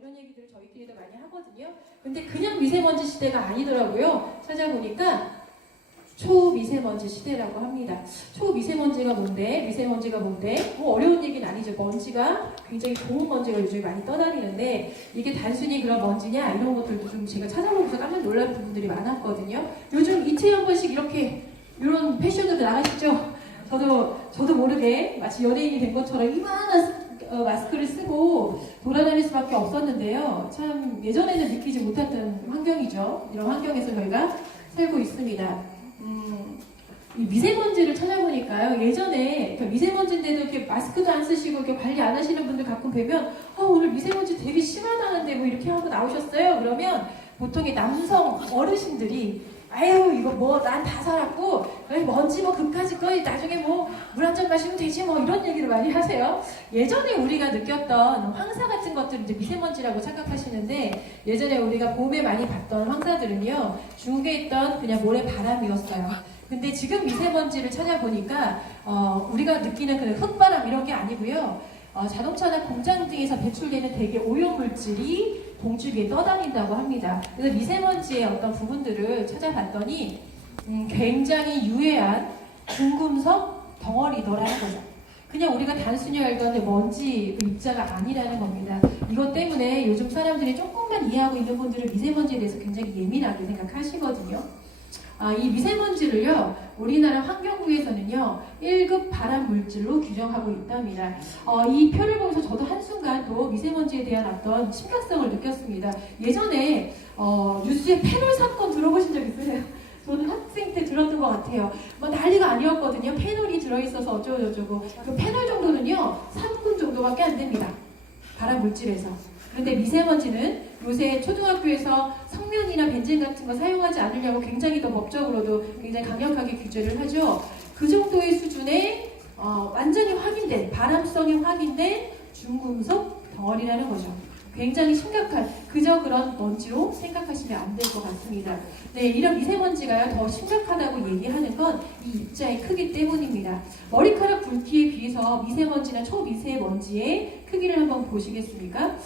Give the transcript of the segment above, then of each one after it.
이런 얘기들을 저희끼리도 많이 하거든요. 근데 그냥 미세먼지 시대가 아니더라고요. 찾아보니까 초미세먼지 시대라고 합니다. 초미세먼지가 뭔데? 미세먼지가 뭔데? 뭐 어려운 얘기는 아니죠. 먼지가 굉장히 좋은 먼지가 요즘에 많이 떠다니는데 이게 단순히 그런 먼지냐 이런 것들도 좀 제가 찾아보면서 깜짝 놀란 부분들이 많았거든요. 요즘 이틀에 한 번씩 이렇게 이런 패션으로 나가시죠? 저도 모르게 마치 연예인이 된 것처럼 이만한 마스크를 쓰고 돌아다닐 수밖에 없었는데요. 참 예전에는 느끼지 못했던 환경이죠. 이런 환경에서 저희가 살고 있습니다. 이 미세먼지를 찾아보니까요. 예전에 미세먼지인데도 이렇게 마스크도 안 쓰시고 이렇게 관리 안 하시는 분들 가끔 뵈면 오늘 미세먼지 되게 심하다는데 뭐 이렇게 하고 나오셨어요? 그러면 보통의 남성 어르신들이 아유 이거 뭐 난 다 살았고 먼지 뭐 그까짓 거 나중에 뭐 물 한 잔 마시면 되지 뭐 이런 얘기를 많이 하세요. 예전에 우리가 느꼈던 황사 같은 것들은 이제 미세먼지라고 착각하시는데 예전에 우리가 봄에 많이 봤던 황사들은요 중국에 있던 그냥 모래 바람이었어요. 근데 지금 미세먼지를 찾아보니까 우리가 느끼는 그 흙바람 이런 게 아니고요. 자동차나 공장 등에서 배출되는 대기 오염물질이 공중에 떠다닌다고 합니다. 그래서 미세먼지의 어떤 부분들을 찾아봤더니 굉장히 유해한 중금속 덩어리더라는 거죠. 그냥 우리가 단순히 알던 먼지 그 입자가 아니라는 겁니다. 이것 때문에 요즘 사람들이 조금만 이해하고 있는 분들은 미세먼지에 대해서 굉장히 예민하게 생각하시거든요. 이 미세먼지를요, 우리나라 환경부에서는요, 1급 발암 물질로 규정하고 있답니다. 이 표를 보면서 저도 한순간 또 미세먼지에 대한 어떤 심각성을 느꼈습니다. 예전에 뉴스에 페놀 사건 들어보신 적 있으세요? 저는 학생 때 들었던 것 같아요. 뭐 난리가 아니었거든요. 페놀이 들어있어서 어쩌고저쩌고. 그 페놀 정도는요, 3군 정도밖에 안 됩니다. 발암 물질에서. 그런데 미세먼지는 요새 초등학교에서 성면이나 벤젠 같은 거 사용하지 않으려고 굉장히 더 법적으로도 굉장히 강력하게 규제를 하죠. 그 정도의 수준의 완전히 확인된, 발암성이 확인된 중금속 덩어리라는 거죠. 굉장히 심각한, 그저 그런 먼지로 생각하시면 안 될 것 같습니다. 네, 이런 미세먼지가요, 더 심각하다고 얘기하는 건 이 입자의 크기 때문입니다. 머리카락 굵기에 비해서 미세먼지나 초미세먼지의 크기를 한번 보시겠습니까?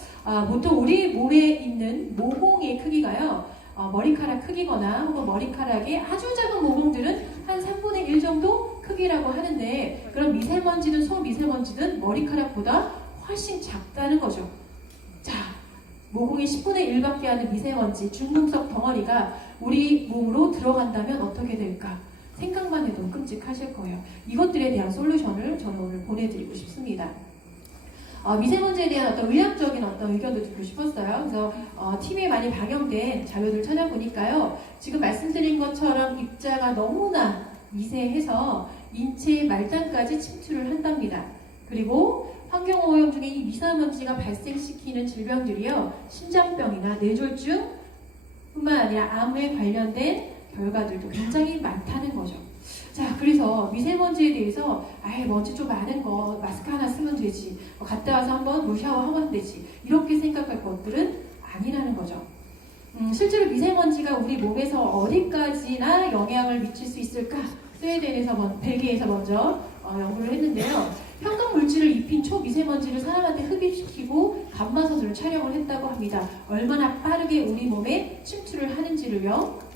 보통 우리 몸에 있는 모공의 크기가요, 머리카락 크기거나 혹은 머리카락의 아주 작은 모공들은 한 3분의 1 정도 크기라고 하는데, 그럼 미세먼지든 소미세먼지든 머리카락보다 훨씬 작다는 거죠. 자, 모공의 10분의 1밖에 하는 미세먼지, 중금속 덩어리가 우리 몸으로 들어간다면 어떻게 될까? 생각만 해도 끔찍하실 거예요. 이것들에 대한 솔루션을 저는 오늘 보내드리고 싶습니다. 미세먼지에 대한 어떤 의학적인 어떤 의견도 듣고 싶었어요. 그래서 TV에 많이 방영된 자료들 찾아보니까요. 지금 말씀드린 것처럼 입자가 너무나 미세해서 인체의 말단까지 침투를 한답니다. 그리고 환경오염 중에 이 미세먼지가 발생시키는 질병들이요. 심장병이나 뇌졸중 뿐만 아니라 암에 관련된 결과들도 굉장히 많다는 거죠. 자, 그래서 미세먼지에 대해서 먼지 좀 많은 거 마스크 하나 쓰면 되지, 갔다 와서 한번 물 샤워하면 되지, 이렇게 생각할 것들은 아니라는 거죠. 실제로 미세먼지가 우리 몸에서 어디까지나 영향을 미칠 수 있을까? 벨기에에서 먼저 연구를 했는데요. 현금 물질을 입힌 초미세먼지를 사람한테 흡입시키고 감마선으로 촬영을 했다고 합니다. 얼마나 빠르게 우리 몸에 침투를 하는지를요.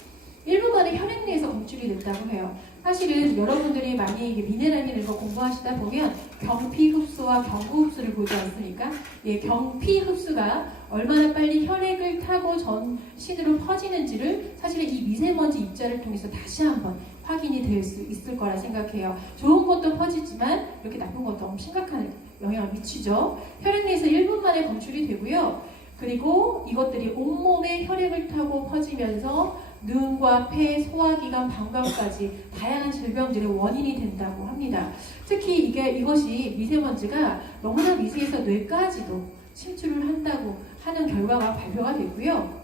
1분 만에 혈액 내에서 검출이 됐다고 해요. 사실은 여러분들이 많이 미네랄 이런 거 공부하시다 보면 경피 흡수와 경구 흡수를 보지 않습니까? 경피 흡수가 얼마나 빨리 혈액을 타고 전신으로 퍼지는지를 사실은 이 미세먼지 입자를 통해서 다시 한번 확인이 될 수 있을 거라 생각해요. 좋은 것도 퍼지지만 이렇게 나쁜 것도 너무 심각한 영향을 미치죠. 혈액 내에서 1분 만에 검출이 되고요. 그리고 이것들이 온몸에 혈액을 타고 퍼지면서 눈과 폐, 소화기관, 방광까지 다양한 질병들의 원인이 된다고 합니다. 특히 이것이 미세먼지가 너무나 미세해서 뇌까지도 침투를 한다고 하는 결과가 발표가 됐고요.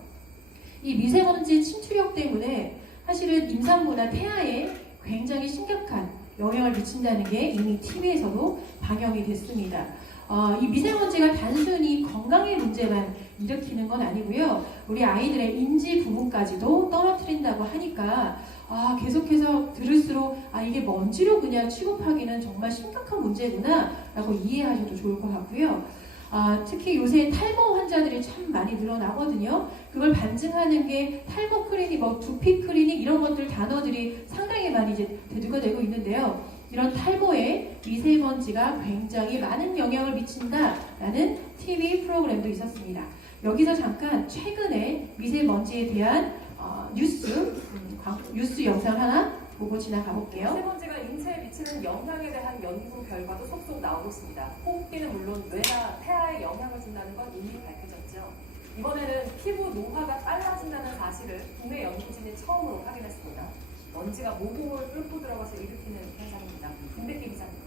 이 미세먼지 침투력 때문에 사실은 임산부나 태아에 굉장히 심각한 영향을 미친다는 게 이미 TV에서도 방영이 됐습니다. 이 미세먼지가 단순히 건강의 문제만 일으키는 건 아니고요. 우리 아이들의 인지 부분까지도 떨어뜨린다고 하니까 계속해서 들을수록 이게 먼지로 그냥 취급하기는 정말 심각한 문제구나 라고 이해하셔도 좋을 것 같고요. 특히 요새 탈모 환자들이 참 많이 늘어나거든요. 그걸 반증하는 게 탈모 클리닉, 두피 클리닉 이런 것들 단어들이 상당히 많이 이제 대두가 되고 있는데요. 이런 탈모에 미세먼지가 굉장히 많은 영향을 미친다라는 TV 프로그램도 있었습니다. 여기서 잠깐 최근에 미세먼지에 대한 뉴스 영상 하나 보고 지나가 볼게요. 미세먼지가 인체에 미치는 영향에 대한 연구 결과도 속속 나오고 있습니다. 호흡기는 물론 뇌나 폐하에 영향을 준다는 건 이미 밝혀졌죠. 이번에는 피부 노화가 빨라진다는 사실을 국내 연구진이 처음으로 확인했습니다. 먼지가 모공을 뚫고 들어가서 일으키는 현상입니다. 김백기 기자입니다.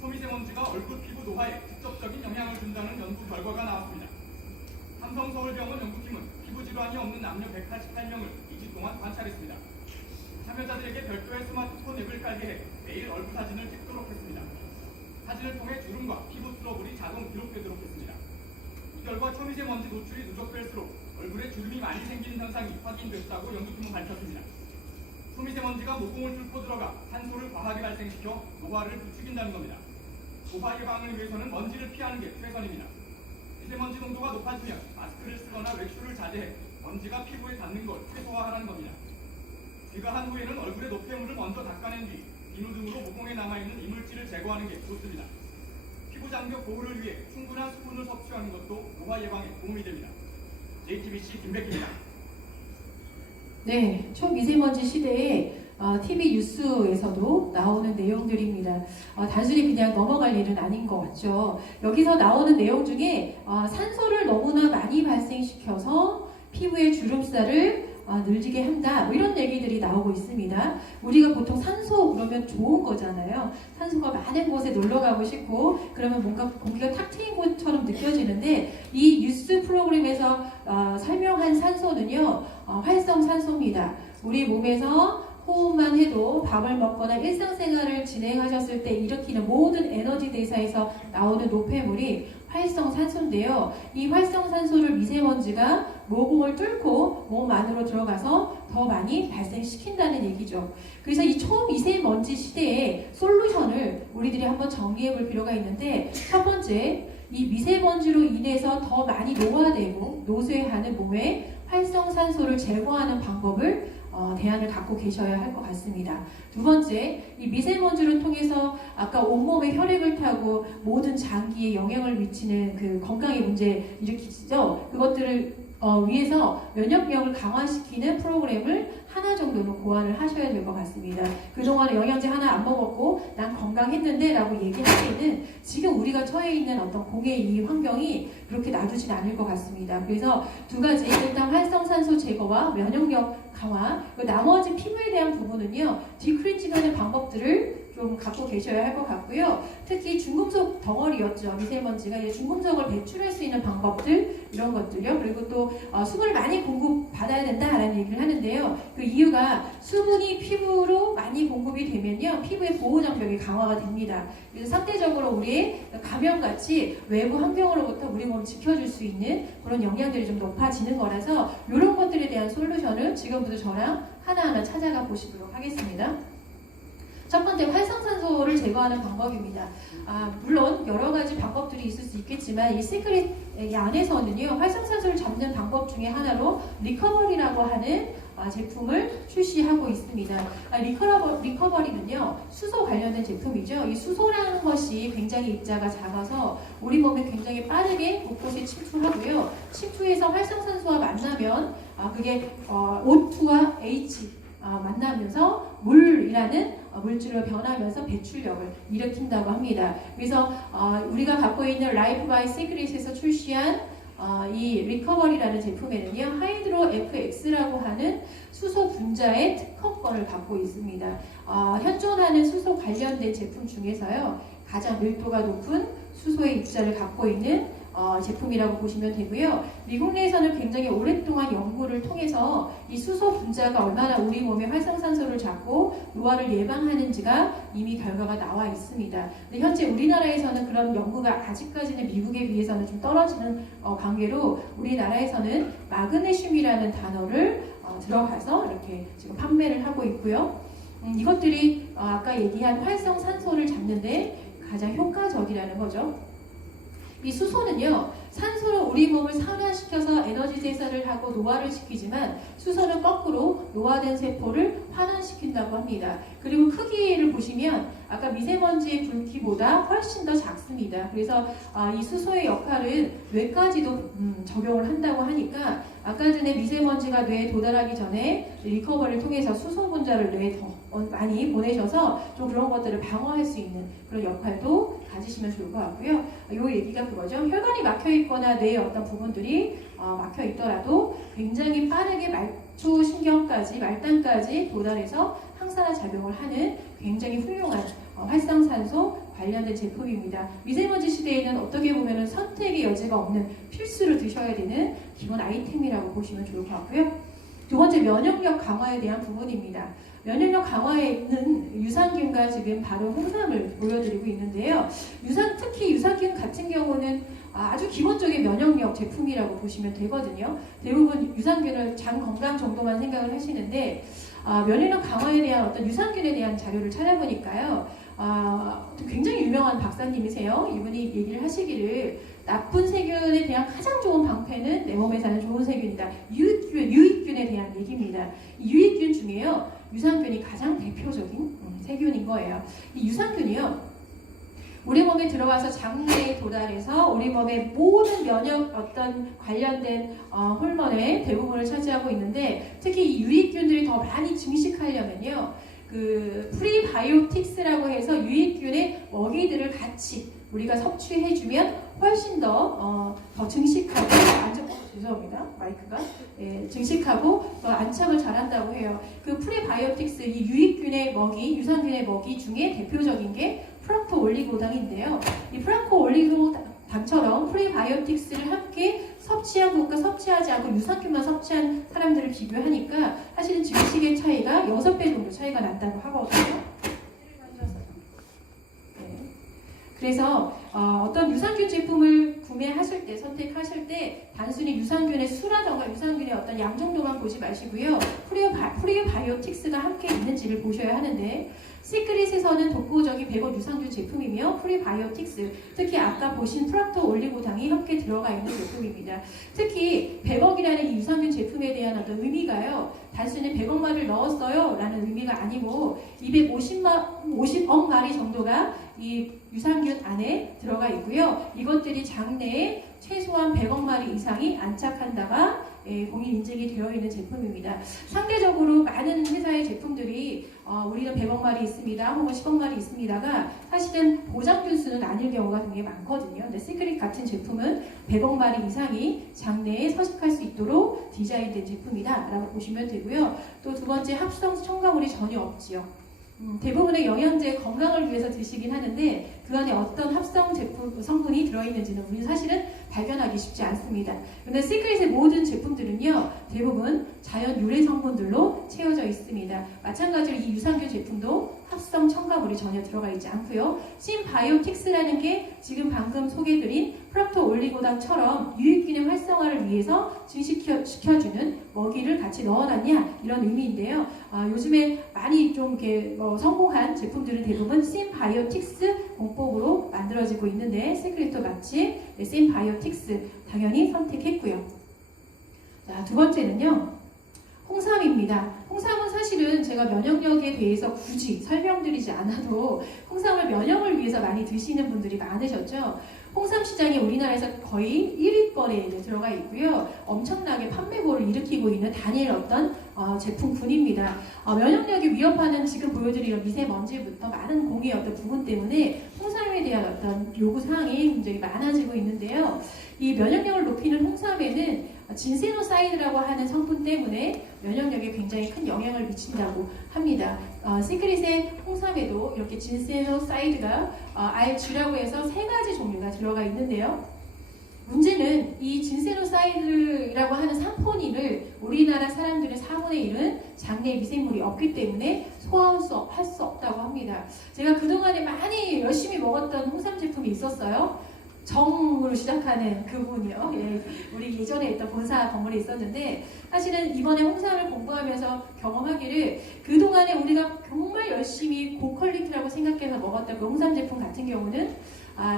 초미세먼지가 얼굴 피부 노화에 직접적인 영향을 준다는 연구 결과가 나왔습니다. 삼성서울병원 연구팀은 피부 질환이 없는 남녀 188명을 2주 동안 관찰했습니다. 참여자들에게 별도의 스마트폰 앱을 깔게 해 매일 얼굴 사진을 찍도록 했습니다. 사진을 통해 주름과 피부 트러블이 자동 기록되도록 했습니다. 이 결과 초미세먼지 노출이 누적될수록 얼굴에 주름이 많이 생기는 현상이 확인됐다고 연구팀은 밝혔습니다. 초미세먼지가 모공을 뚫고 들어가 산소를 과하게 발생시켜 노화를 부추긴다는 겁니다. 노화 예방을 위해서는 먼지를 피하는 게 최선입니다. 미세먼지 농도가 높아지면 마스크를 쓰거나 외출을 자제해 먼지가 피부에 닿는 걸 최소화하라는 겁니다. 귀가한 후에는 얼굴의 노폐물을 먼저 닦아낸 뒤 비누 등으로 모공에 남아있는 이물질을 제거하는 게 좋습니다. 피부 장벽 보호를 위해 충분한 수분을 섭취하는 것도 노화 예방에 도움이 됩니다. JTBC 김백기입니다. 네, 초미세먼지 시대에 TV 뉴스에서도 나오는 내용들입니다. 단순히 그냥 넘어갈 일은 아닌 것 같죠. 여기서 나오는 내용 중에 산소를 너무나 많이 발생시켜서 피부의 주름살을 늘지게 한다, 뭐 이런 얘기들이 나오고 있습니다. 우리가 보통 산소 그러면 좋은 거잖아요. 산소가 많은 곳에 놀러 가고 싶고 그러면 뭔가 공기가 탁 트인 것처럼 느껴지는데 이 뉴스 프로그램에서 설명한 산소는요, 활성산소입니다. 우리 몸에서 호흡만 해도 밥을 먹거나 일상생활을 진행하셨을 때 일으키는 모든 에너지 대사에서 나오는 노폐물이 활성산소인데요. 이 활성산소를 미세먼지가 모공을 뚫고 몸 안으로 들어가서 더 많이 발생시킨다는 얘기죠. 그래서 이 초미세먼지 시대의 솔루션을 우리들이 한번 정리해 볼 필요가 있는데, 첫 번째, 이 미세먼지로 인해서 더 많이 노화되고 노쇠하는 몸에 활성산소를 제거하는 방법을 대안을 갖고 계셔야 할 것 같습니다. 두 번째, 이 미세먼지를 통해서 아까 온몸에 혈액을 타고 모든 장기에 영향을 미치는 그 건강의 문제 일으키시죠? 그것들을 위해서 면역력을 강화시키는 프로그램을 하나 정도는 고안을 하셔야 될 것 같습니다. 그동안 영양제 하나 안 먹었고 난 건강했는데 라고 얘기하기에는 지금 우리가 처해 있는 어떤 공해 이 환경이 그렇게 놔두진 않을 것 같습니다. 그래서 두 가지, 일단 활성산소 제거와 면역력 강화, 나머지 피부에 대한 부분은요, 디크린징하는 방법들을 좀 갖고 계셔야 할 것 같고요. 특히 중금속 덩어리였죠. 미세먼지가 이제 중금속을 배출할 수 있는 방법들, 이런 것들요. 그리고 또 수분을 많이 공급받아야 된다라는 얘기를 하는데요. 그 이유가 수분이 피부로 많이 공급이 되면요, 피부의 보호 장벽이 강화가 됩니다. 그래서 상대적으로 우리의 감염같이 외부 환경으로부터 우리 몸을 지켜줄 수 있는 그런 영향들이 좀 높아지는 거라서 이런 것들에 대한 솔루션을 지금부터 저랑 하나하나 찾아가 보시도록 하겠습니다. 첫 번째, 활성산소를 제거하는 방법입니다. 물론 여러 가지 방법들이 있을 수 있겠지만 이 시크릿 안에서는요, 활성산소를 잡는 방법 중에 하나로 리커버리라고 하는 제품을 출시하고 있습니다. 리커버리는요, 수소 관련된 제품이죠. 이 수소라는 것이 굉장히 입자가 작아서 우리 몸에 굉장히 빠르게 곳곳에 침투하고요. 침투해서 활성산소와 만나면 그게 O2와 H 만나면서 물이라는 물질로 변하면서 배출력을 일으킨다고 합니다. 그래서 우리가 갖고 있는 라이프 바이 시크릿에서 출시한 이 리커버리라는 제품에는요, 하이드로 FX라고 하는 수소 분자의 특허권을 갖고 있습니다. 현존하는 수소 관련된 제품 중에서요, 가장 밀도가 높은 수소의 입자를 갖고 있는 제품이라고 보시면 되고요. 미국 내에서는 굉장히 오랫동안 연구를 통해서 이 수소 분자가 얼마나 우리 몸에 활성산소를 잡고 노화를 예방하는지가 이미 결과가 나와 있습니다. 근데 현재 우리나라에서는 그런 연구가 아직까지는 미국에 비해서는 좀 떨어지는 관계로 우리나라에서는 마그네슘이라는 단어를 들어가서 이렇게 지금 판매를 하고 있고요. 이것들이 아까 얘기한 활성산소를 잡는데 가장 효과적이라는 거죠. 이 수소는요, 산소로 우리 몸을 산화시켜서 에너지 대사를 하고 노화를 시키지만 수소는 거꾸로 노화된 세포를 환원시킨다고 합니다. 그리고 크기를 보시면 아까 미세먼지의 굵기보다 훨씬 더 작습니다. 그래서 이 수소의 역할은 뇌까지도 적용을 한다고 하니까 아까 전에 미세먼지가 뇌에 도달하기 전에 리커버를 통해서 수소 분자를 뇌에 더 많이 보내셔서 좀 그런 것들을 방어할 수 있는 그런 역할도 가지시면 좋을 것 같고요. 이 얘기가 그거죠. 혈관이 막혀 있거나 뇌의 어떤 부분들이 막혀 있더라도 굉장히 빠르게 말초신경까지 말단까지 도달해서 항산화 작용을 하는 굉장히 훌륭한 활성산소 관련된 제품입니다. 미세먼지 시대에는 어떻게 보면 선택의 여지가 없는 필수로 드셔야 되는 기본 아이템이라고 보시면 좋을 것 같고요. 두 번째, 면역력 강화에 대한 부분입니다. 면역력 강화에는 유산균과 지금 바로 홍삼을 보여드리고 있는데요. 특히 유산균 같은 경우는 아주 기본적인 면역력 제품이라고 보시면 되거든요. 대부분 유산균을 장 건강 정도만 생각을 하시는데 면역력 강화에 대한 어떤 유산균에 대한 자료를 찾아보니까요. 굉장히 유명한 박사님이세요. 이분이 얘기를 하시기를 나쁜 세균에 대한 가장 좋은 방패는 내 몸에 사는 좋은 세균이다. 유익균에 대한 얘기입니다. 이 유익균 중에요. 유산균이 가장 대표적인 세균인 거예요. 이 유산균이요. 우리 몸에 들어와서 장내에 도달해서 우리 몸의 모든 면역 어떤 관련된 호르몬의 대부분을 차지하고 있는데 특히 이 유익균들이 더 많이 증식하려면요. 그 프리바이오틱스라고 해서 유익균의 먹이들을 같이 우리가 섭취해주면 훨씬 더 증식하고 죄송합니다. 마이크가 증식하고 더 안착을 잘한다고 해요. 그 프리바이오틱스 이 유익균의 먹이, 유산균의 먹이 중에 대표적인 게 프락토 올리고당인데요. 이 프락토 올리고당처럼 프리바이오틱스를 함께 섭취한 것과 섭취하지 않고 유산균만 섭취한 사람들을 비교하니까 사실은 증식의 차이가 6배 정도 차이가 난다고 하거든요. 그래서 어떤 유산균 제품을 구매하실 때, 선택하실 때 단순히 유산균의 수라던가 유산균의 어떤 양 정도만 보지 마시고요. 프리바이오틱스가 함께 있는지를 보셔야 하는데 시크릿에서는 독보적인 100원 유산균 제품이며 프리바이오틱스, 특히 아까 보신 프락토 올리고당이 함께 들어가 있는 제품입니다. 특히 100억이라는 이 유산균 제품에 대한 어떤 의미가요. 단순히 100억 마리를 넣었어요 라는 의미가 아니고 250억 마리 정도가 이 유산균 안에 들어가 있고요. 이것들이 장내에 최소한 100억 마리 이상이 안착한다가 공인 인증이 되어 있는 제품입니다. 상대적으로 많은 회사의 제품들이 우리는 100억 마리 있습니다. 혹은 10억 마리 있습니다가 사실은 보장균 수는 아닐 경우가 굉장히 많거든요. 근데 시크릿 같은 제품은 100억 마리 이상이 장내에 서식할 수 있도록 디자인된 제품이다 라고 보시면 되고요. 또 두 번째, 합성 첨가물이 전혀 없지요. 대부분의 영양제 건강을 위해서 드시긴 하는데 그 안에 어떤 합성 제품 성분이 들어있는지는 우리는 사실은 발견하기 쉽지 않습니다. 그런데 시크릿의 모든 제품들은요 대부분 자연 유래 성분들로 채워져 있습니다. 마찬가지로 이 유산균 제품도 합성 첨가물이 전혀 들어가 있지 않고요. 심바이오틱스라는 게 지금 방금 소개해드린 프락토 올리고당처럼 유익균의 활성화를 위해서 증식시켜주는 먹이를 같이 넣어놨냐 이런 의미인데요. 요즘에 많이 좀 이렇게 성공한 제품들은 대부분 심바이오틱스 공법으로 만들어지고 있는데 시크릿도 마치 심바이오틱스 당연히 선택했고요. 자, 두 번째는요. 홍삼입니다. 홍삼은 사실은 제가 면역력에 대해서 굳이 설명드리지 않아도 홍삼을 면역을 위해서 많이 드시는 분들이 많으셨죠. 홍삼 시장이 우리나라에서 거의 1위권에 들어가 있고요. 엄청나게 판매고를 일으키고 있는 단일 어떤 제품군입니다. 면역력이 위협하는 지금 보여드리는 미세먼지부터 많은 공의 어떤 부분 때문에 홍삼에 대한 어떤 요구사항이 굉장히 많아지고 있는데요. 이 면역력을 높이는 홍삼에는 진세노사이드라고 하는 성분 때문에 면역력에 굉장히 큰 영향을 미친다고 합니다. 시크릿의 홍삼에도 이렇게 진세노사이드가 RG라고 해서 3가지 종류가 들어가 있는데요. 문제는 이 진세노사이드라고 하는 삼포닌을 우리나라 사람들의 4분의 1은 장내에 미생물이 없기 때문에 소화할 수 없다고 합니다. 제가 그동안에 많이 열심히 먹었던 홍삼 제품이 있었어요. 정으로 시작하는 그분이요. 예, 우리 예전에 있던 본사 건물에 있었는데 사실은 이번에 홍삼을 공부하면서 경험하기를 그동안에 우리가 정말 열심히 고퀄리티라고 생각해서 먹었던 그 홍삼 제품 같은 경우는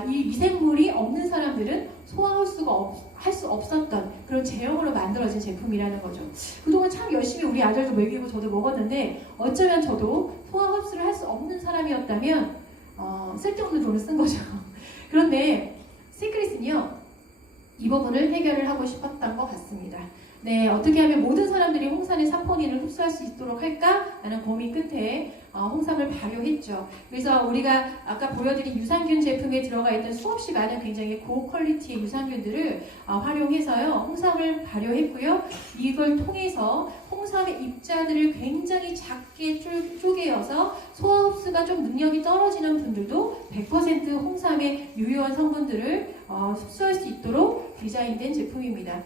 이 미생물이 없는 사람들은 소화할 수가 할 수 없었던 그런 제형으로 만들어진 제품이라는 거죠. 그동안 참 열심히 우리 아들도 먹이고 저도 먹었는데 어쩌면 저도 소화 흡수를 할 수 없는 사람이었다면 쓸데없는 돈을 쓴 거죠. 그런데 시크릿은요, 이 부분을 해결을 하고 싶었던 것 같습니다. 네, 어떻게 하면 모든 사람들이 홍삼의 사포닌을 흡수할 수 있도록 할까라는 고민 끝에 홍삼을 발효했죠. 그래서 우리가 아까 보여드린 유산균 제품에 들어가 있던 수없이 많은 굉장히 고퀄리티의 유산균들을 활용해서요, 홍삼을 발효했고요. 이걸 통해서 홍삼의 입자들을 굉장히 작게 쪼개어서 소화 흡수가 좀 능력이 떨어지는 분들도 100% 홍삼의 유효한 성분들을 흡수할 수 있도록 디자인된 제품입니다.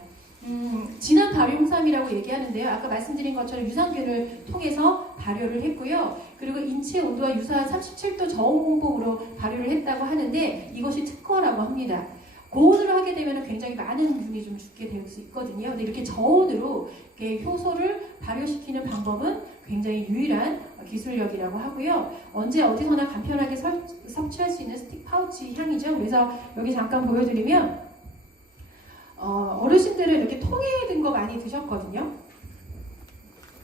진한 발효 홍삼이라고 얘기하는데요. 아까 말씀드린 것처럼 유산균을 통해서 발효를 했고요. 그리고 인체 온도와 유사한 37도 저온 공법으로 발효를 했다고 하는데 이것이 특허라고 합니다. 고온으로 하게 되면 굉장히 많은 분이 좀 죽게 될 수 있거든요. 근데 이렇게 저온으로 이렇게 효소를 발효시키는 방법은 굉장히 유일한 기술력이라고 하고요. 언제 어디서나 간편하게 섭취할 수 있는 스틱 파우치 향이죠. 그래서 여기 잠깐 보여드리면 어르신들은 이렇게 통에 든 거 많이 드셨거든요.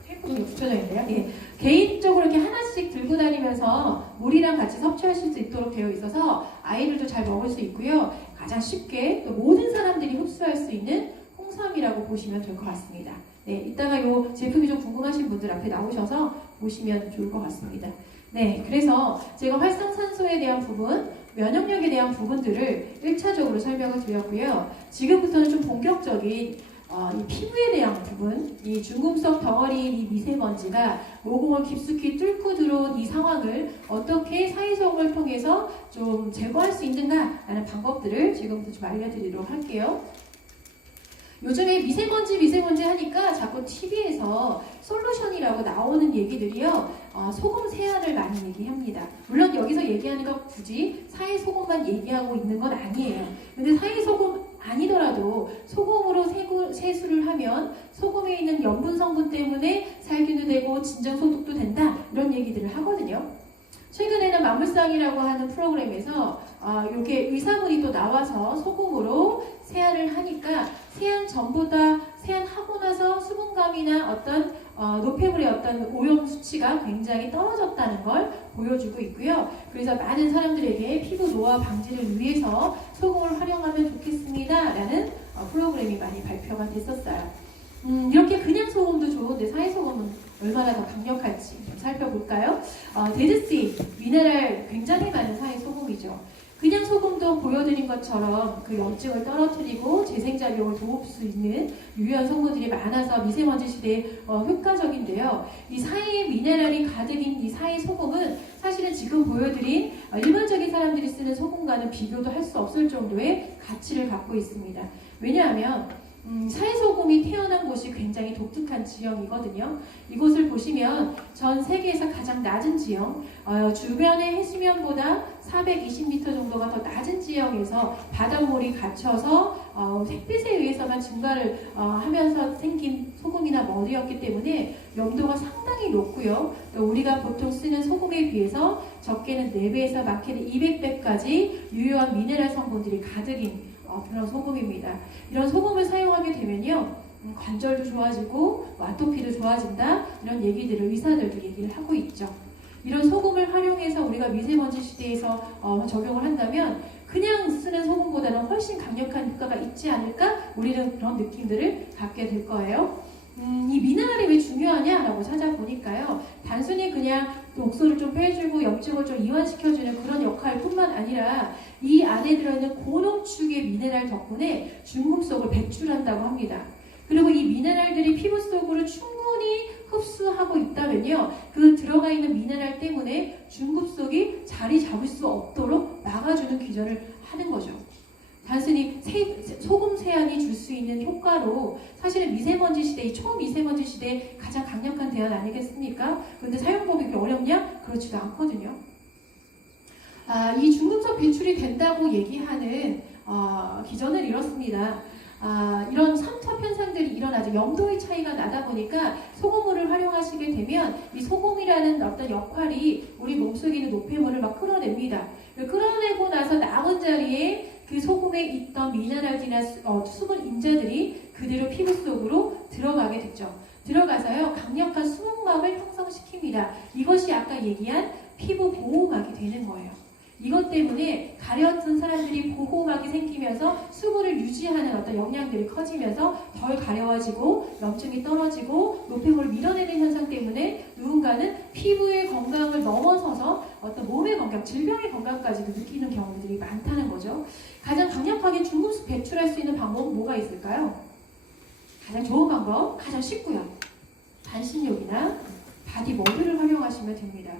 테이프가 붙여져 있네요. 예. 개인적으로 이렇게 하나씩 들고 다니면서 물이랑 같이 섭취하실 수 있도록 되어 있어서 아이들도 잘 먹을 수 있고요. 가장 쉽게 또 모든 사람들이 흡수할 수 있는 홍삼이라고 보시면 될 것 같습니다. 네, 이따가 이 제품이 좀 궁금하신 분들 앞에 나오셔서 보시면 좋을 것 같습니다. 네, 그래서 제가 활성산소에 대한 부분, 면역력에 대한 부분들을 1차적으로 설명을 드렸고요. 지금부터는 좀 본격적인 이 피부에 대한 부분, 이 중금속 덩어리인 이 미세먼지가 모공을 깊숙이 뚫고 들어온 이 상황을 어떻게 사회성을 통해서 좀 제거할 수 있는가라는 방법들을 지금부터 좀 알려드리도록 할게요. 요즘에 미세먼지 하니까 자꾸 TV에서 솔루션이라고 나오는 얘기들이요. 소금 세안을 많이 얘기합니다. 물론 여기서 얘기하는 건 굳이 사회소금만 얘기하고 있는 건 아니에요. 근데 사회소금 아니더라도 소금으로 세수를 하면 소금에 있는 염분 성분 때문에 살균도 되고 진정소독도 된다. 이런 얘기들을 하거든요. 최근에는 만물상이라고 하는 프로그램에서 이렇게 의사분이 또 나와서 소금으로 세안을 하니까 세안 전보다 세안하고 나서 수분감이나 어떤 노폐물의 어떤 오염 수치가 굉장히 떨어졌다는 걸 보여주고 있고요. 그래서 많은 사람들에게 피부 노화 방지를 위해서 소금을 활용하면 좋겠습니다. 라는 프로그램이 많이 발표가 됐었어요. 이렇게 그냥 소금도 좋은데 사회소금은 얼마나 더 강력할지 좀 살펴볼까요? 데드씨, 미네랄 굉장히 많은 사회소금이죠. 그냥 소금도 보여드린 것처럼 그 염증을 떨어뜨리고 재생작용을 도울 수 있는 유효한 성분들이 많아서 미세먼지 시대에 효과적인데요. 이 사이에 미네랄이 가득인 이 사이 소금은 사실은 지금 보여드린 일반적인 사람들이 쓰는 소금과는 비교도 할 수 없을 정도의 가치를 갖고 있습니다. 왜냐하면 사회소금이 태어난 곳이 굉장히 독특한 지형이거든요. 이곳을 보시면 전 세계에서 가장 낮은 지형, 주변의 해수면보다 420m 정도가 더 낮은 지형에서 바닷물이 갇혀서 햇빛에 의해서만 증가를 하면서 생긴 소금이나 머리였기 때문에 염도가 상당히 높고요. 또 우리가 보통 쓰는 소금에 비해서 적게는 4배에서 많게는 200배까지 유효한 미네랄 성분들이 가득인 그런 소금입니다. 이런 소금을 사용하게 되면요, 관절도 좋아지고 아토피도 좋아진다, 이런 얘기들을 의사들도 얘기를 하고 있죠. 이런 소금을 활용해서 우리가 미세먼지 시대에서 적용을 한다면 그냥 쓰는 소금보다는 훨씬 강력한 효과가 있지 않을까? 우리는 그런 느낌들을 갖게 될 거예요. 이 미네랄이 왜 중요하냐라고 찾아보니까요, 단순히 그냥 독소를 좀 빼주고 염증을 좀 이완시켜주는 그런 역할뿐만 아니라 이 안에 들어있는 고농축의 미네랄 덕분에 중금속을 배출한다고 합니다. 그리고 이 미네랄들이 피부 속으로 충분히 흡수하고 있다면요, 그 들어가 있는 미네랄 때문에 중금속이 자리 잡을 수 없도록 막아주는 기전을 하는 거죠. 단순히 소금 세안이 줄 수 있는 효과로 사실은 미세먼지 시대, 초미세먼지 시대에 가장 강력한 대안 아니겠습니까? 그런데 사용법이 그렇게 어렵냐? 그렇지도 않거든요. 이 중금속 배출이 된다고 얘기하는 기전을 이뤘습니다. 이런 삼투압 현상들이 일어나죠. 염도의 차이가 나다 보니까 소금물을 활용하시게 되면 이 소금이라는 어떤 역할이 우리 몸속에 있는 노폐물을 막 끌어냅니다. 끌어내고 나서 남은 자리에 그 소금에 있던 미네랄이나 수분 인자들이 그대로 피부 속으로 들어가게 됐죠. 들어가서요 강력한 수분막을 형성시킵니다. 이것이 아까 얘기한 피부 보호막이 되는 거예요. 이것 때문에 가려진 사람들이 보호막이 생기면서 수분을 유지하는 어떤 역량들이 커지면서 덜 가려워지고 염증이 떨어지고 노폐물을 밀어내는 현상 때문에 누군가는 피부의 건강을 넘어서서 어떤 몸의 건강, 질병의 건강까지도 느끼는 경우들이 많다는 거죠. 가장 강력하게 중금속 배출할 수 있는 방법은 뭐가 있을까요? 가장 좋은 방법, 가장 쉽고요. 반신욕이나 바디머드를 활용하시면 됩니다.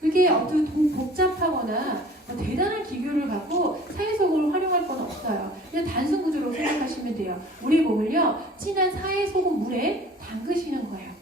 그게 어떤 복잡하거나 대단한 기교를 갖고 사해소금을 활용할 건 없어요. 그냥 단순 구조로 생각하시면 돼요. 우리 몸을요, 진한 사해소금 물에 담그시는 거예요.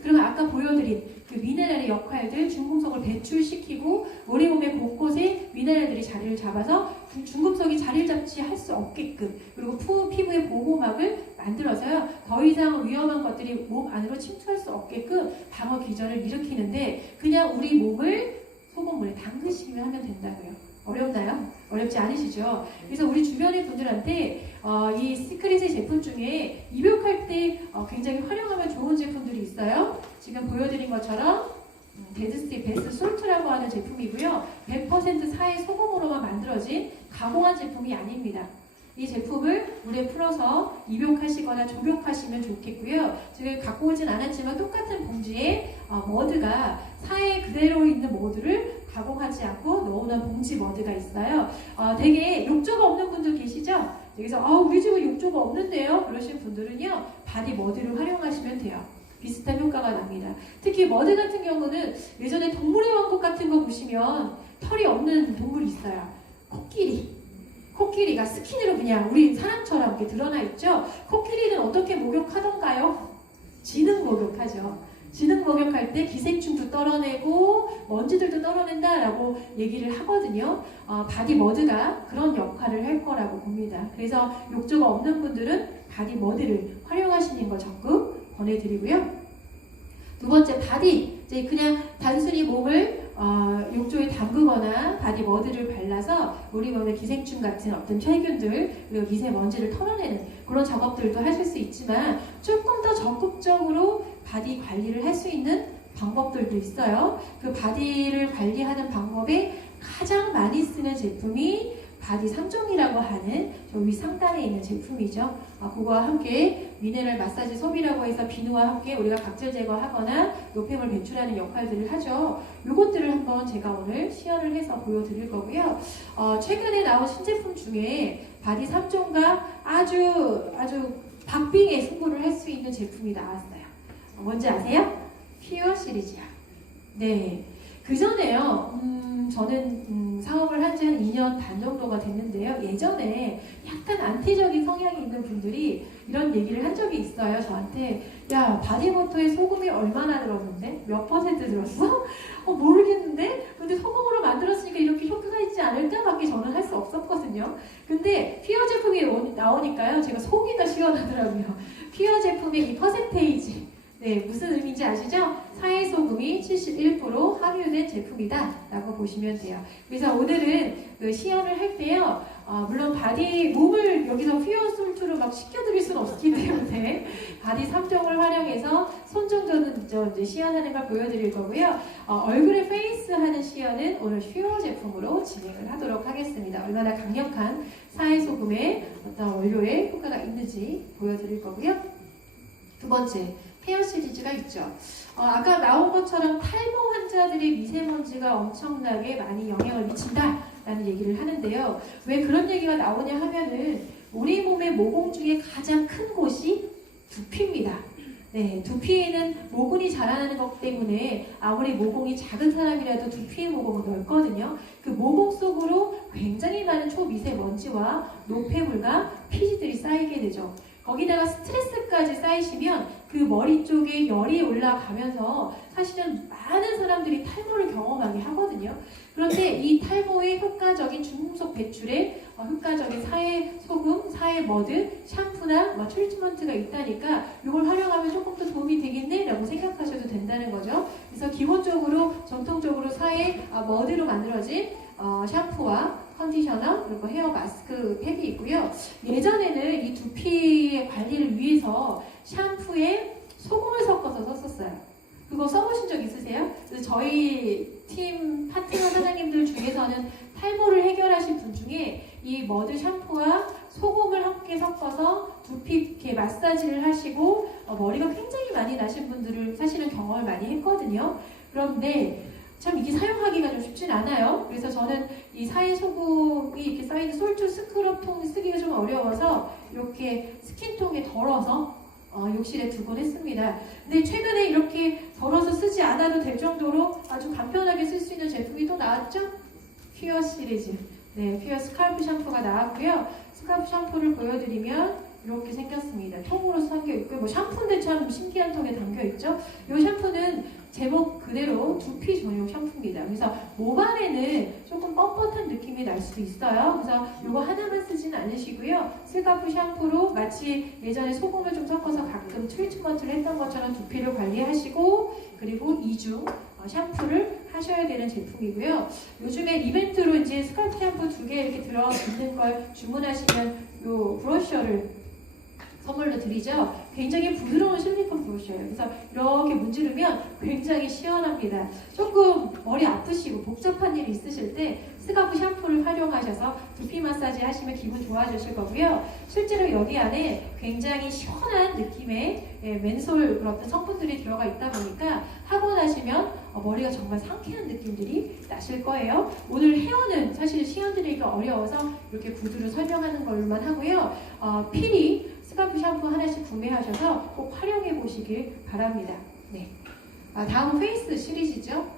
그러면 아까 보여드린 그 미네랄의 역할들, 중금속을 배출시키고 우리 몸의 곳곳에 미네랄들이 자리를 잡아서 중금속이 자리를 잡지 할 수 없게끔, 그리고 피부의 보호막을 만들어서요 더 이상 위험한 것들이 몸 안으로 침투할 수 없게끔 방어 기전을 일으키는데, 그냥 우리 몸을 소금물에 담그시기만 하면 된다고요. 어렵나요? 어렵지 않으시죠? 그래서 우리 주변의 분들한테 이 시크릿의 제품 중에 입욕할 때 굉장히 활용하면 좋은 제품들이 있어요. 지금 보여드린 것처럼 데드스틱 베스트 솔트라고 하는 제품이고요. 100% 사해 소금으로만 만들어진 가공한 제품이 아닙니다. 이 제품을 물에 풀어서 입욕하시거나 조욕하시면 좋겠고요. 지금 갖고 오진 않았지만 똑같은 봉지에 머드가 사해 그대로 있는 머드를 가공하지 않고 넣어놓은 봉지 머드가 있어요. 되게 욕조가 없는 분들 계시죠? 여기서 우리 집은 욕조가 없는데요? 그러신 분들은요 바디 머드를 활용하시면 돼요. 비슷한 효과가 납니다. 특히 머드 같은 경우는 예전에 동물의 왕국 같은 거 보시면 털이 없는 동물이 있어요. 코끼리가 스킨으로 그냥 우리 사람처럼 이렇게 드러나 있죠. 코끼리는 어떻게 목욕하던가요? 지능 목욕하죠. 지능 목욕할 때 기생충도 떨어내고 먼지들도 떨어낸다라고 얘기를 하거든요. 바디 머드가 그런 역할을 할 거라고 봅니다. 그래서 욕조가 없는 분들은 바디 머드를 활용하시는 걸 적극 권해드리고요. 두 번째, 바디. 이제 그냥 단순히 몸을 욕조에 담그거나 바디 머드를 발라서 우리 몸에 기생충 같은 어떤 세균들 그리고 미세먼지를 털어내는 그런 작업들도 하실 수 있지만, 조금 더 적극적으로 바디 관리를 할 수 있는 방법들도 있어요. 그 바디를 관리하는 방법에 가장 많이 쓰는 제품이 바디 3종이라고 하는 저 위 상단에 있는 제품이죠. 그거와 함께 미네랄 마사지 섭이라고 해서 비누와 함께 우리가 각질 제거하거나 노폐물 배출하는 역할들을 하죠. 요것들을 한번 제가 오늘 시연을 해서 보여드릴 거고요. 최근에 나온 신제품 중에 바디 3종과 아주 박빙의 승부를 할 수 있는 제품이 나왔어요. 뭔지 아세요? 퓨어 시리즈요. 네. 그 전에요, 저는 사업을 한 지 한 2년 반 정도가 됐는데요. 예전에 약간 안티적인 성향이 있는 분들이 이런 얘기를 한 적이 있어요. 저한테. 야, 바디버터에 소금이 얼마나 들었는데? 몇 퍼센트 들었어? 모르겠는데? 근데 소금으로 만들었으니까 이렇게 효과가 있지 않을까? 밖에 저는 할 수 없었거든요. 근데 퓨어 제품이 나오니까요. 제가 속이 다 시원하더라고요. 퓨어 제품의 이 퍼센테이지. 네, 무슨 의미인지 아시죠? 사해소금이 71% 함유된 제품이다 라고 보시면 돼요. 그래서 오늘은 그 시연을 할 때요, 물론 바디 몸을 여기서 퓨어 솔트로 막 식혀드릴 수는 없기 때문에 바디 3종을 활용해서 손 정도는 이제 시연하는 걸 보여드릴 거고요. 얼굴에 페이스 하는 시연은 오늘 퓨어 제품으로 진행을 하도록 하겠습니다. 얼마나 강력한 사해소금의 어떤 원료에 효과가 있는지 보여드릴 거고요. 두 번째, 헤어 시리즈가 있죠. 아까 나온 것처럼 탈모 환자들의 미세먼지가 엄청나게 많이 영향을 미친다라는 얘기를 하는데요. 왜 그런 얘기가 나오냐 하면은 우리 몸의 모공 중에 가장 큰 곳이 두피입니다. 네, 두피에는 모근이 자라나는 것 때문에 아무리 모공이 작은 사람이라도 두피의 모공은 넓거든요. 그 모공 속으로 굉장히 많은 초미세먼지와 노폐물과 피지들이 쌓이게 되죠. 거기다가 스트레스까지 쌓이시면 그 머리 쪽에 열이 올라가면서 사실은 많은 사람들이 탈모를 경험하게 하거든요. 그런데 이 탈모의 효과적인 중금속 배출에 효과적인 사해 소금, 사해 머드, 샴푸나 트리트먼트가 있다니까 이걸 활용하면 조금 더 도움이 되겠네 라고 생각하셔도 된다는 거죠. 그래서 기본적으로 전통적으로 사해 머드로 만들어진 샴푸와 컨디셔너 그리고 헤어 마스크 팩이 있고요. 예전에는 이 두피의 관리를 위해서 샴푸에 소금을 섞어서 썼었어요. 그거 써보신 적 있으세요? 그래서 저희 팀 파트너 사장님들 중에서는 탈모를 해결하신 분 중에 이 머드 샴푸와 소금을 함께 섞어서 두피 이렇게 마사지를 하시고 머리가 굉장히 많이 나신 분들을 사실은 경험을 많이 했거든요. 그런데 참 이게 사용하기가 좀 쉽진 않아요. 그래서 저는 이 사해 소금이 이렇게 쌓이는 솔트 스크럽통 쓰기가 좀 어려워서 이렇게 스킨통에 덜어서 욕실에 두곤 했습니다. 근데 최근에 이렇게 덜어서 쓰지 않아도 될 정도로 아주 간편하게 쓸 수 있는 제품이 또 나왔죠? 퓨어 시리즈. 네, 퓨어 스칼프 샴푸가 나왔고요. 스칼프 샴푸를 보여드리면 이렇게 생겼습니다. 통으로 담겨 있고요. 샴푸인데 참 신기한 통에 담겨 있죠? 이 샴푸는 제목 그대로 두피 전용 샴푸입니다. 그래서 모발에는 조금 뻣뻣한 느낌이 날 수도 있어요. 그래서 이거 하나만 쓰지는 않으시고요. 스칼프 샴푸로 마치 예전에 소금을 좀 섞어서 가끔 트리트먼트를 했던 것처럼 두피를 관리하시고 그리고 이중 샴푸를 하셔야 되는 제품이고요. 요즘에 이벤트로 이제 스칼프 샴푸 2개 이렇게 들어 있는 걸 주문하시면 요 브러셔를 선물로 드리죠. 굉장히 부드러운 실리콘 브러셔예요. 그래서 이렇게 문지르면 굉장히 시원합니다. 조금 머리 아프시고 복잡한 일이 있으실 때 스칼프 샴푸를 활용하셔서 두피 마사지 하시면 기분 좋아지실 거고요. 실제로 여기 안에 굉장히 시원한 느낌의 맨솔 그런 어떤 성분들이 들어가 있다 보니까 하고 나시면 머리가 정말 상쾌한 느낌들이 나실 거예요. 오늘 헤어는 사실 시연 드리기가 어려워서 이렇게 구두로 설명하는 걸로만 하고요. 필히 스칼프 샴푸 하나씩 구매하셔서 꼭 활용해 보시길 바랍니다. 네. 다음 페이스 시리즈죠.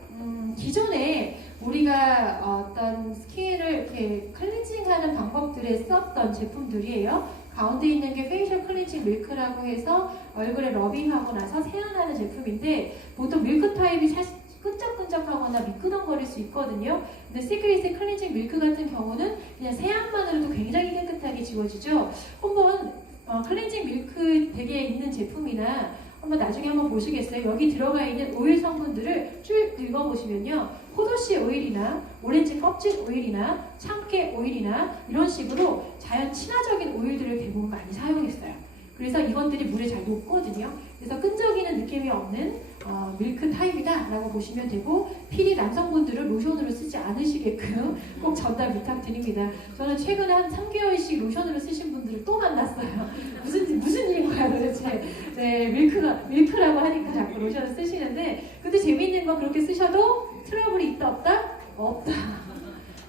기존에 우리가 어떤 스킨을 이렇게 클렌징하는 방법들에 썼던 제품들이에요. 가운데 있는 게 페이셜 클렌징 밀크라고 해서 얼굴에 러빙하고 나서 세안하는 제품인데 보통 밀크 타입이 사실 끈적끈적하거나 미끄덩거릴 수 있거든요. 근데 시크릿의 클렌징 밀크 같은 경우는 그냥 세안만으로도 굉장히 깨끗하게 지워지죠. 한번 클렌징 밀크 댁에 있는 제품이나 한번 나중에 한번 보시겠어요? 여기 들어가 있는 오일 성분들을 쭉 읽어보시면요. 포도씨 오일이나 오렌지 껍질 오일이나 참깨 오일이나 이런 식으로 자연 친화적인 오일들을 대부분 많이 사용했어요. 그래서 이것들이 물에 잘 녹거든요. 그래서 끈적이는 느낌이 없는 밀크 타입이다 라고 보시면 되고 필히 남성분들은 로션으로 쓰지 않으시게끔 꼭 전달 부탁드립니다. 저는 최근에 한 3개월씩 로션으로 쓰신 분들을 또 만났어요. 무슨 일인 거야 도대체. 네, 밀크라고 하니까 자꾸 로션을 쓰시는데 근데 재미있는 건 그렇게 쓰셔도 트러블이 있다 없다? 없다.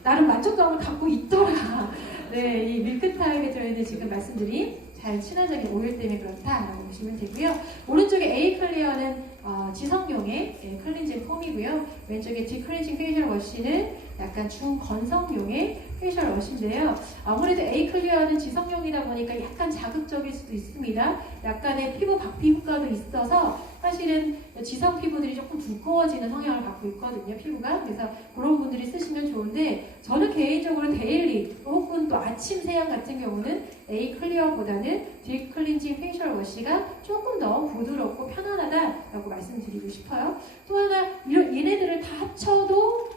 나름 만족감을 갖고 있더라. 네, 이 밀크 타입에 들어있는 지금 말씀드린 자연 친화적인 오일 때문에 그렇다라고 보시면 되고요. 오른쪽에 A 클리어는 지성용의 클렌징 폼이고요. 왼쪽에 D 클렌징 페이셜 워시는 약간 중건성용의 페이셜 워시인데요. 아무래도 A 클리어는 지성용이다 보니까 약간 자극적일 수도 있습니다. 약간의 피부 박피 효과도 있어서 사실은 지성 피부들이 조금 두꺼워지는 성향을 갖고 있거든요. 피부가. 그래서 그런 분들이 쓰시면 좋은데 저는 개인적으로 데일리 혹은 또 아침 세안 같은 경우는 A 클리어보다는 D 클렌징 페이셜 워시가 조금 더 부드럽고 편안하다라고 말씀드리고 싶어요. 또 하나 얘네들을 다 합쳐도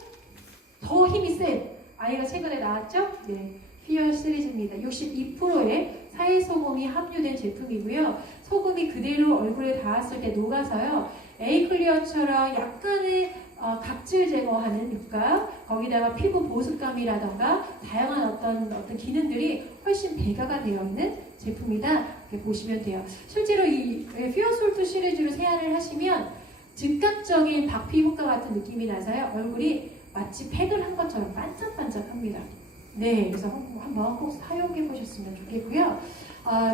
더 힘이 센 아이가 최근에 나왔죠? 네, 퓨어 시리즈입니다. 62%의 사해소금이 함유된 제품이고요. 소금이 그대로 얼굴에 닿았을 때 녹아서요. A 클리어처럼 약간의 각질 제거하는 효과, 거기다가 피부 보습감이라던가 다양한 어떤 기능들이 훨씬 배가가 되어 있는 제품이다. 이렇게 보시면 돼요. 실제로 이 퓨어 솔트 시리즈로 세안을 하시면 즉각적인 박피 효과 같은 느낌이 나서요. 얼굴이 마치 팩을 한 것처럼 반짝반짝합니다. 네, 그래서 한번 꼭 사용해 보셨으면 좋겠고요.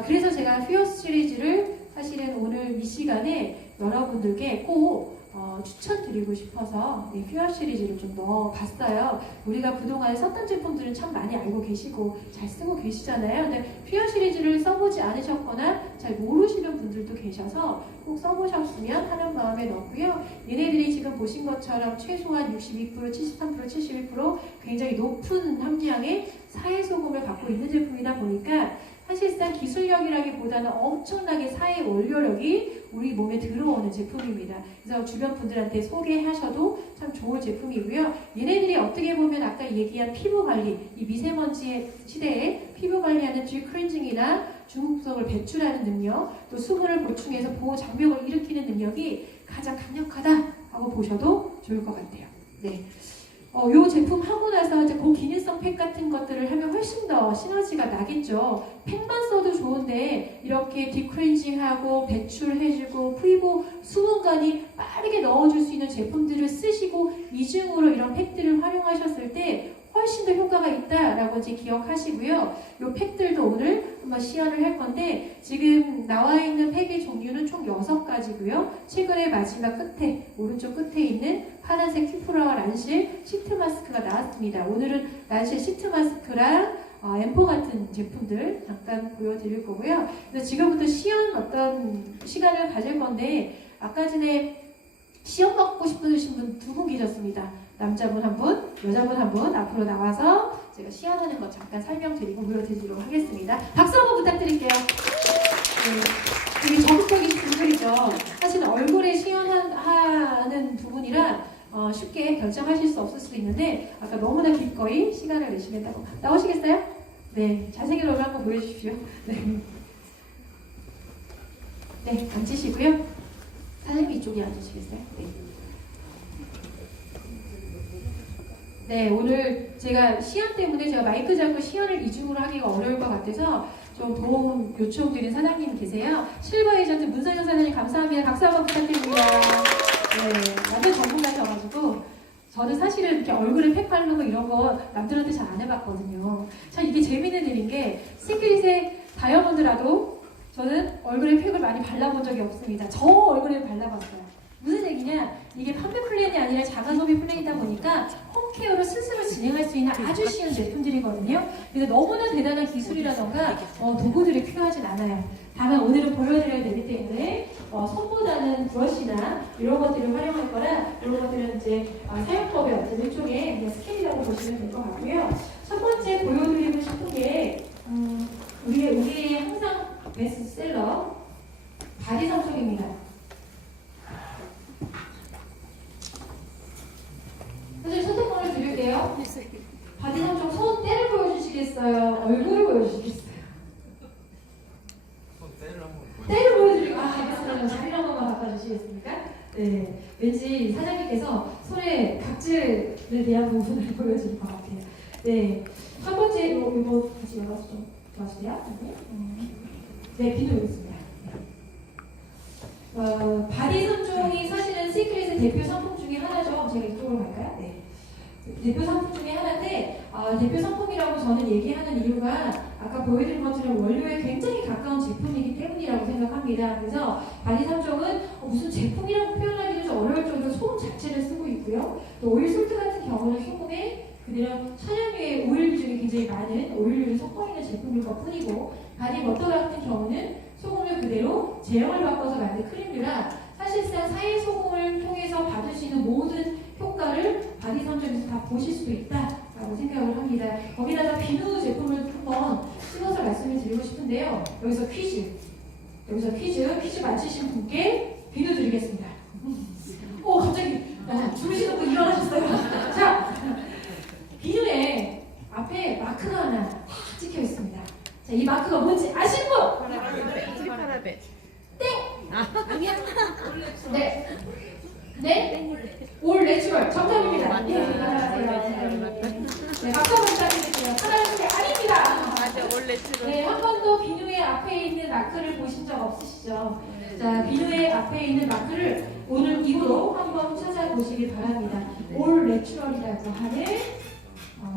그래서 제가 퓨어 시리즈를 사실은 오늘 이 시간에 여러분들께 꼭 추천드리고 싶어서 퓨어 시리즈를 좀 넣어봤어요. 우리가 그동안 썼던 제품들은 참 많이 알고 계시고 잘 쓰고 계시잖아요. 근데 퓨어 시리즈를 써보지 않으셨거나 잘 모르시는 분들도 계셔서 꼭 써보셨으면 하는 마음에 넣고요. 얘네들이 지금 보신 것처럼 최소한 62%, 73%, 71% 굉장히 높은 함량의 사회소금을 갖고 있는 제품이다 보니까 사실상 기술력이라기보다는 엄청나게 사회 원료력이 우리 몸에 들어오는 제품입니다. 그래서 주변 분들한테 소개하셔도 참 좋은 제품이고요. 얘네들이 어떻게 보면 아까 얘기한 피부 관리, 이 미세먼지 시대에 피부 관리하는 디크렌징이나 중국성을 배출하는 능력, 또 수분을 보충해서 보호 장벽을 일으키는 능력이 가장 강력하다고 보셔도 좋을 것 같아요. 네. 요 제품 하고 나서 이제 고기능성 팩 같은 것들을 하면 훨씬 더 시너지가 나겠죠. 팩만 써도 좋은데 이렇게 디크렌징하고 배출해주고 피부 수분관이 빠르게 넣어줄 수 있는 제품들을 쓰시고 이중으로 이런 팩들을 활용하셨을 때 훨씬 더 효과가 있다라고 이제 기억하시고요. 이 팩들도 오늘 한번 시연을 할 건데 지금 나와 있는 팩의 종류는 총 6가지고요. 최근에 마지막 끝에 오른쪽 끝에 있는 파란색 큐프라와 란실 시트 마스크가 나왔습니다. 오늘은 란실 시트 마스크랑 앰포 같은 제품들 잠깐 보여드릴 거고요. 그래서 지금부터 시연 어떤 시간을 가질 건데 아까 전에 시연 받고 싶으신 분 2분 계셨습니다. 남자분 1분, 여자분 1분 앞으로 나와서 제가 시연하는 거 잠깐 설명드리고 보여드리도록 하겠습니다. 박수 한번 부탁드릴게요. 네, 되게 적극적인 분들이죠. 사실 얼굴에 시연하는 부분이라 쉽게 결정하실 수 없을 수도 있는데 아까 너무나 기꺼이 시간을 내시겠다고 나오시겠어요? 네, 잘생긴 얼굴 한번 보여주십시오. 네, 네 앉으시고요. 사장님 이쪽에 앉으시겠어요? 네. 네, 오늘 제가 시연 때문에 제가 마이크 잡고 시연을 이중으로 하기가 어려울 것 같아서 좀 도움 요청드린 사장님 계세요. 실버 에이전트 문성현 사장님 감사합니다. 박수 한번 부탁드립니다. 네, 완전 전문가셔가지고 저는 사실은 이렇게 얼굴에 팩 바르고 이런 거 남들한테 잘 안 해봤거든요. 참 이게 재밌는 일인 게 시크릿의 다이아몬드라도 저는 얼굴에 팩을 많이 발라본 적이 없습니다. 저 얼굴에 발라봤어요. 무슨 얘기냐? 이게 판매 플랜이 아니라 자가 소비 플랜이다 보니까 홈케어를 스스로 진행할 수 있는 아주 쉬운 제품들이거든요. 그래서 너무나 대단한 기술이라던가 도구들이 필요하진 않아요. 다만 오늘은 보여드려야 되기 때문에 손보다는 브러쉬나 이런 것들을 활용할 거라 이런 것들은 이제 사용법의 어떤 일종의 그냥 스킬이라고 보시면 될 것 같고요. 첫 번째 보여드리고 싶은 게 우리의 항상 베스트셀러 바디 삼총입니다. 사실 선택권을 드릴게요. 바디 삼총 손 때를 보여주시겠어요? 얼굴을 보여주시겠어요? 때를 보여드리고 알겠습니다. 자리를 한 번만 바꿔주시겠습니까? 네, 왠지 사장님께서 손에 각질에 대한 부분을 보여줄 것 같아요. 네, 첫 번째 이거 다시 열어서 좀 도와주세요. 네, 비누 여기 있습니다. 바디 3종이 사실은 시크릿의 대표 상품 중에 하나죠. 제가 이쪽으로 갈까요? 네. 대표 상품 중에 하나인데 대표 상품이라고 저는 얘기하는 이유가 아까 보여드린 것처럼 원료에 굉장히 가까운 제품이기 때문이라고 생각합니다. 그래서 바디 3종은 무슨 제품이라고 표현하기도 좀 어려울 정도로 소금 자체를 쓰고 있고요. 또 오일 솔트 같은 경우는 소금에 그대로 천연유의 오일 중에 굉장히 많은 오일류를 섞어 있는 제품일 것 뿐이고 바디 버터 같은 경우는 소금을 그대로 제형을 바꿔서 만든 크림류라 사실상 사회 소금을 통해서 받을 수 있는 모든 효과를 바디 3종에서 다 보실 수도 있다라고 생각을 합니다. 거기다가 비누 제품을 한번 찍어서 말씀을 드리고 싶은데요. 여기서 퀴즈 맞히신 분께 비누 드리겠습니다. 갑자기 주무시는 분 일어나셨어요. 자, 비누에 앞에 마크가 하나 딱 찍혀 있습니다. 자, 이 마크가 뭔지 아시는 분? 파라베. 땡! 아니야? 네. 네? 올 내추럴 정답입니다. 네, 박수 한번 부탁드릴게요. 파라베 아닙니다. 맞아, 올 내추럴. 네, 한 번도 비누의 앞에 있는 마크를 보신 적 없으시죠? 자, 비누의 앞에 있는 마크를 오늘 이후로 한번 찾아보시기 바랍니다. 올 내추럴이라고 하는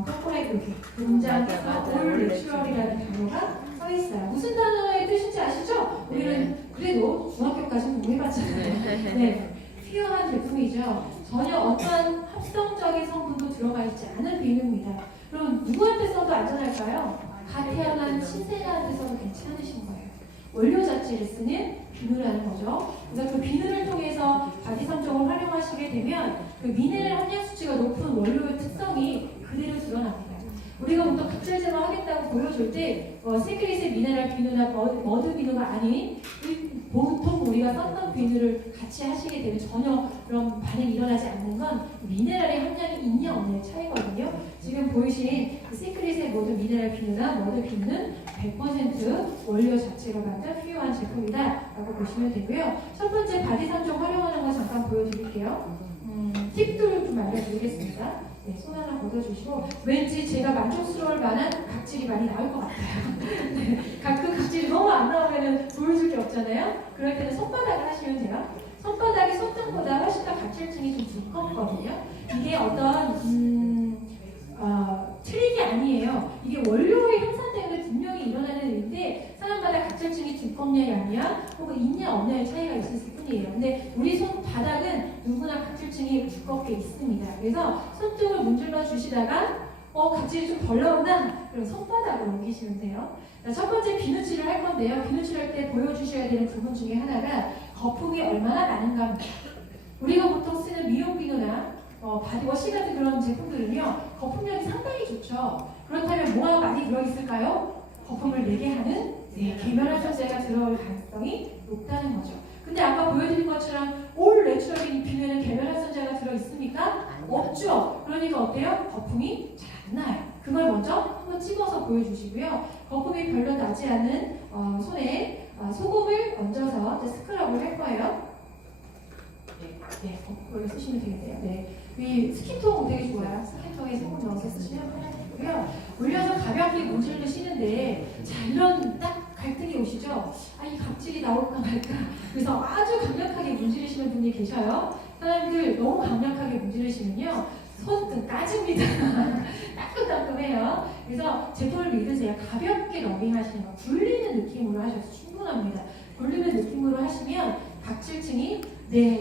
초콜릿 이렇게 문장에서 올 내추럴이라는 단어가 써 있어요. 무슨 단어의 뜻인지 아시죠? 우리는 그래도 중학교까지는 공부해봤잖아요. 네, 퓨어한 제품이죠. 전혀 어떠한 합성적인 성분도 들어가 있지 않은 비누입니다. 그럼 누구한테 써도 안전할까요? 갓 태어난 신생아한테 써도 괜찮으신 거예요. 원료 자체를 쓰는 비누라는 거죠. 그래서 그 비누를 통해서 바디 3종을 활용하시게 되면 그 미네랄 함량 수치가 높은 원료의 특성이 그대로 드러납니다. 우리가 보통 각질 제거하겠다고 보여줄 때 시크릿의 미네랄 비누나 머드 비누가 아닌 보통 우리가 썼던 비누를 같이 하시게 되면 전혀 그런 반응이 일어나지 않는 건 미네랄의 함량이 있냐 없냐의 차이거든요. 지금 보이신 시크릿의 모든 미네랄 비누나 머드 비누는 100% 원료 자체로 만든 필요한 제품이다라고 보시면 되고요. 첫 번째 바디 3종 활용하는 거 잠깐 보여드릴게요. 팁들을 좀 알려드리겠습니다. 네, 손 하나 걷어주시고 왠지 제가 만족스러울 만한 각질이 많이 나올 것 같아요. 네, 가끔 각질이 너무 안 나오면 보여줄 게 없잖아요. 그럴 때는 손바닥을 하시면 돼요. 손바닥이 손등보다 훨씬 더 각질층이 좀 두껍거든요. 이게 어떤 트릭이 아니에요. 이게 원료의 형산 때문에 분명히 일어나는 일인데 사람마다 각질층이 두껍냐 얇냐 혹은 있냐 없냐의 차이가 있을 뿐이에요. 근데 우리 손바닥은 누구나 각질층이 두껍게 있습니다. 그래서 손등을 문질러 주시다가 각질이 좀 덜 나온다? 그럼 손바닥으로 옮기시면 돼요. 자, 첫 번째 비누칠을 할 건데요. 비누칠할 때 보여주셔야 되는 부분 중에 하나가 거품이 얼마나 많은가. 우리가 보통 쓰는 미용 비누나 바디워시 같은 그런 제품들은요 거품력이 상당히 좋죠. 그렇다면 뭐가 많이 들어있을까요? 거품을 내게 하는 계면활성제가 들어올 가능성이 높다는 거죠. 근데 아까 보여드린 것처럼 올 내추럴인 비누에는 계면활성제가 들어있습니까? 없죠. 그러니까 어때요? 거품이 잘 안 나요. 그걸 먼저 한번 찍어서 보여주시고요. 거품이 별로 나지 않은 손에 소금을 얹어서 이제 스크럽을 할 거예요. 네, 거품을 쓰시면 되겠네요. 네. 이 스킨통 되게 좋아요. 스킨통에 소금 넣어서 쓰시면 편하고요. 올려서 가볍게 문질르시는데 자, 이런 딱 갈등이 오시죠? 이 각질이 나올까 말까. 그래서 아주 강력하게 문지르시는 분이 계셔요. 사람들 너무 강력하게 문지르시면요. 손등 까집니다. 따끔따끔해요. 그래서 제품을 믿으세요. 가볍게 러빙하시는 거. 굴리는 느낌으로 하셔도 충분합니다. 굴리는 느낌으로 하시면 각질층이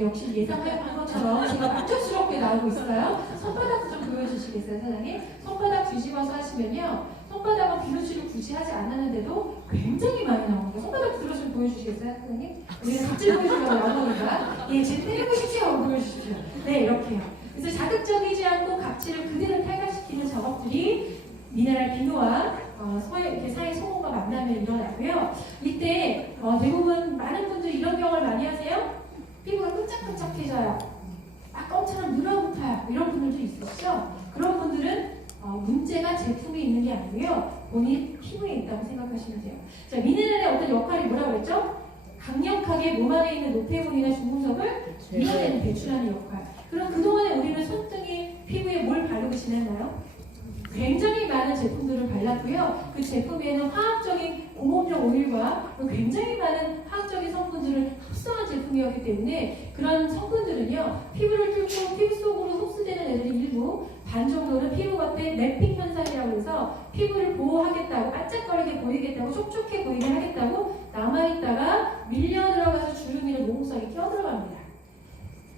역시 예상한 것처럼 제가 만족스럽게 나오고 있어요. 손바닥도 좀 보여주시겠어요, 사장님? 손바닥 뒤집어서 하시면요. 손바닥은 비누칠을 굳이 하지 않았는데도 굉장히 많이 나옵니다. 손바닥 들어서 보여주시겠어요, 사장님? 우리는 각질 보여주려고 나온 거니까. 제 때려보십시오 하고 보여주십시오. 네, 이렇게요. 그래서 자극적이지 않고 각질을 그대로 탈각시키는 작업들이 미네랄 비누와 이렇게 사이 소금과 만나면 일어나고요. 이때 대부분 많은 분들이 이런 경험을 많이 하세요. 피부가 끈적끈적해져요. 껌처럼 눌어붙어요. 이런 분들도 있었죠. 그런 분들은 문제가 제품에 있는 게 아니고요. 본인 피부에 있다고 생각하시면 돼요. 자, 미네랄의 어떤 역할이 뭐라고 그랬죠? 강력하게 몸 안에 있는 노폐물이나 중금속을 밀어내는 배출하는 역할. 그럼 그동안에 우리는 손등에 피부에 뭘 바르고 지냈나요? 굉장히 많은 제품들을 발랐고요. 그 제품에는 화학적인 공업용 오일과 굉장히 많은 화학적인 성분들을 합성한 제품이었기 때문에 그런 성분들은요. 피부를 뚫고 피부 속으로 흡수되는 애들이 일부 반 정도는 피부 겉에 랩핑 현상이라고 해서 피부를 보호하겠다고 반짝거리게 보이겠다고 촉촉해 보이게 하겠다고 남아있다가 밀려 들어가서 주름이나 모공성이 끼어들어갑니다.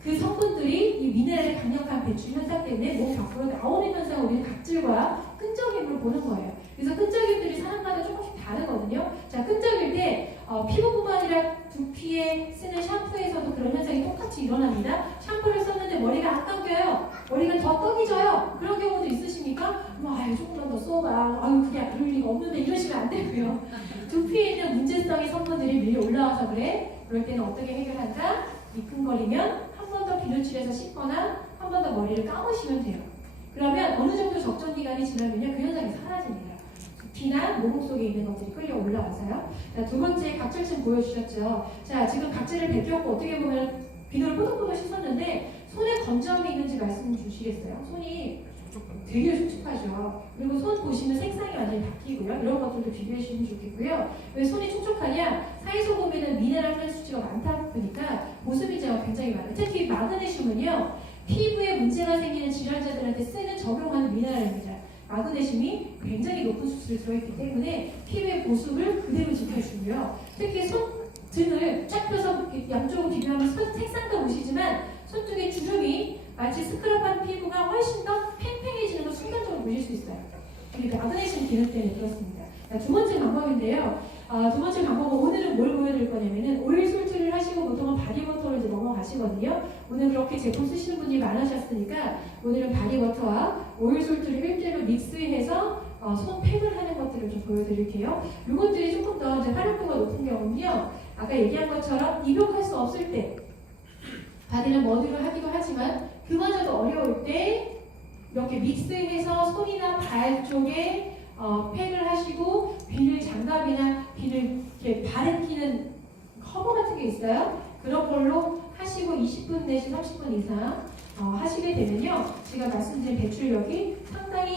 그 성분들이 이 미네랄의 강력한 배출 현상 때문에 몸 밖으로 나오는 현상을 우리는 각질과 끈적임으로 보는 거예요. 그래서 끈적임들이 사람마다 조금씩 다르거든요. 자, 끈적일 때 피부뿐만 아니라 두피에 쓰는 샤프에서도 그런 현상이 똑같이 일어납니다. 샴푸를 썼는데 머리가 안 감겨요. 머리가 더 떡이져요. 그런 경우도 있으십니까? 조금만 더 써봐. 그게 그럴 리가 없는데 이러시면 안 되고요. 두피에 있는 문제성의 성분들이 밀려 올라와서 그래. 그럴 때는 어떻게 해결한다? 미끈거리면 한 번 더 비누칠해서 씻거나 한 번 더 머리를 감으시면 돼요. 그러면 어느 정도 적정 기간이 지나면요. 그 현상이 사라집니다. 두피나 모공 속에 있는 것들이 끌려 올라와서요. 자, 두 번째 각질층 보여주셨죠. 자, 지금 각질을 벗겼고 어떻게 보면 비누를 뽀득뽀득 씻었는데 손에 건조함이 있는지 말씀 주시겠어요? 손이 되게 촉촉하죠. 그리고 손 보시면 색상이 완전히 바뀌고요. 이런 것들도 비교해 주시면 좋겠고요. 왜 손이 촉촉하냐? 사이소금에는 미네랄 함량 수치가 많다 보니까 보습이 제가 굉장히 많아요. 특히 마그네슘은요. 피부에 문제가 생기는 질환자들한테 쓰는 적용하는 미네랄입니다. 마그네슘이 굉장히 높은 수치를 들어있기 때문에 피부의 보습을 그대로 지켜주고요. 특히 손등을 쫙 펴서 양쪽을 비교하면 색상도 보시지만 손등의 주름이 마치 스크럽한 피부가 훨씬 더 팽팽해지는 걸 순간적으로 보실 수 있어요. 이게 마그네슘 기능 때문에 그렇습니다. 자, 두 번째 방법인데요. 두 번째 방법은 오늘은 뭘 보여드릴 거냐면은 오일 솔트를 하시고 보통은 바디버터로 이제 넘어가시거든요. 오늘 그렇게 제품 쓰시는 분이 많으셨으니까 오늘은 바디버터와 오일 솔트를 1대1로 믹스해서 손팩을 하는 것들을 좀 보여드릴게요. 이것들이 조금 더 이제 활용도가 높은 경우는요. 아까 얘기한 것처럼 입욕할 수 없을 때 바디는 머리로 하기도 하지만 그마저도 어려울 때 이렇게 믹스해서 손이나 발 쪽에 팩을 하시고 비늘 장갑이나 비늘 이렇게 발에 끼는 커버 같은 게 있어요. 그런 걸로 하시고 20분 내지 30분 이상 하시게 되면요. 제가 말씀드린 배출력이 상당히